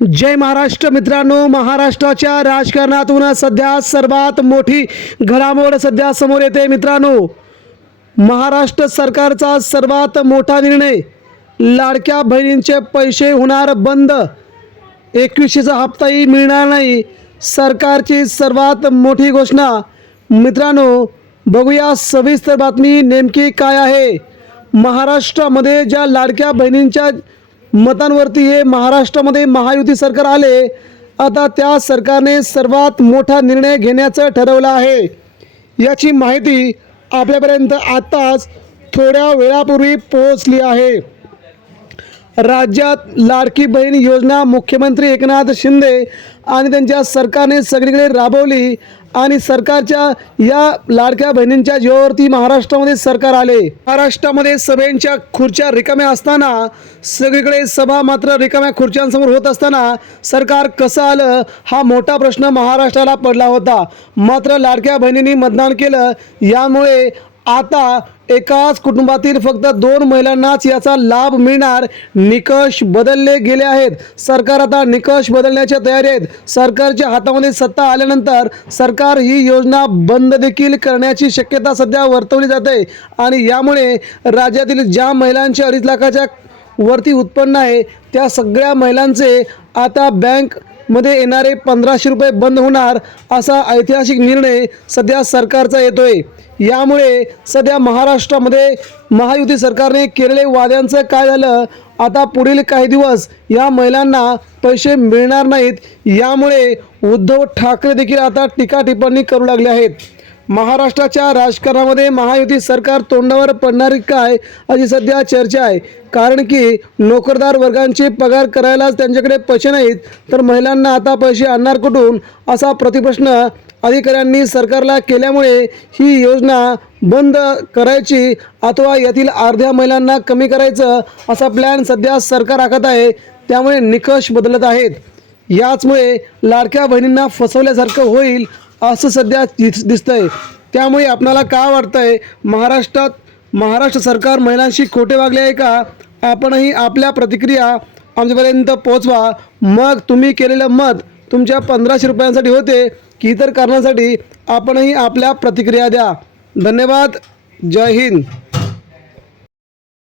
जय महाराष्ट्र मित्रांनो महाराष्ट्राच्या राजकारणातून सध्या सर्वात मोठी घडामोड सध्या समोर येते मित्रांनो. महाराष्ट्र सरकारचा सर्वात मोठा निर्णय लाडक्या बहिणींचे पैसे होणार बंद. एकवीसशेचा हप्ताही मिळणार नाही सरकारची सर्वात मोठी घोषणा. मित्रांनो बघूया सविस्तर बातमी नेमकी काय आहे. महाराष्ट्रामध्ये ज्या लाडक्या बहिणींच्या मतांवरती हे महाराष्ट्रामध्ये महायुती सरकार आले आता त्या सरकारने सर्वात मोठा निर्णय घेण्याचं ठरवलं आहे. याची माहिती आपल्यापर्यंत आत्ताच थोड्या वेळापूर्वी पोहोचली आहे. राज्यात लाडकी बहीण योजना मुख्यमंत्री एकनाथ शिंदे आणि त्यांच्या सरकारने सगळीकडे राबवली आणि सरकारच्या या लाडक्या बहिणींच्या जीवावरती महाराष्ट्रामध्ये सरकार आले. महाराष्ट्रामध्ये सभेच्या खुर्च्या रिकाम्या असताना सगळीकडे सभा मात्र रिकाम्या खुर्च्यांसमोर होत असताना सरकार कसं आलं हा मोठा प्रश्न महाराष्ट्राला पडला होता. मात्र लाडक्या बहिणींनी मतदान केलं. यामुळे आता एकाच कुटुंबातील फक्त दोन महिलांनाच याचा लाभ मिळणार. निकष बदलले गेले आहेत. सरकार आता निकष बदलण्याच्या तयारी आहेत. सरकारच्या हातामध्ये सत्ता आल्यानंतर सरकार ही योजना बंद देखील करण्याची शक्यता सध्या वर्तवली जाते. आणि यामुळे राज्यातील ज्या महिलांचे अडीच लाखाच्या वरती उत्पन्न आहे त्या सगळ्या महिलांचे आता बँकमध्ये येणारे पंधराशे रुपये बंद होणार असा ऐतिहासिक निर्णय सध्या सरकारचा येतोय. यामुळे सध्या महाराष्ट्रामध्ये महायुती सरकारने केलेले वाद्यांचं काय झालं? आता पुढील काही दिवस या महिलांना पैसे मिळणार नाहीत. यामुळे उद्धव ठाकरे देखील आता टीका टिप्पणी करू लागले आहेत. महाराष्ट्राच्या राजकारणामध्ये महायुती सरकार तोंडावर पडणारी काय अशी सध्या चर्चा आहे. कारण की नोकरदार वर्गांचे पगार करायलाच त्यांच्याकडे पैसे नाहीत तर महिलांना आता पैसे आणणार कुठून? असा प्रतिप्रश्न अधिकाऱ्यांनी सरकारला केल्यामुळे ही योजना बंद करायची अथवा यातील अर्ध्या महिलांना कमी करायचं असा प्लॅन सध्या सरकार आखत आहे. त्यामुळे निकष बदलत आहेत. याचमुळे लाडक्या बहिणींना फसवल्यासारखं होईल असं सध्या दिस दिसतंय. त्यामुळे आपणाला का वाटतंय महाराष्ट्रात महाराष्ट्र सरकार महिलांशी खोटे वागले आहे का? आपणही आपल्या प्रतिक्रिया आमच्यापर्यंत पोचवा. मग तुम्ही केलेलं मत तुमच्या पंधराशे रुपयांसाठी होते की इतर कारणासाठी आपणही आपल्या प्रतिक्रिया द्या. धन्यवाद. जय हिंद.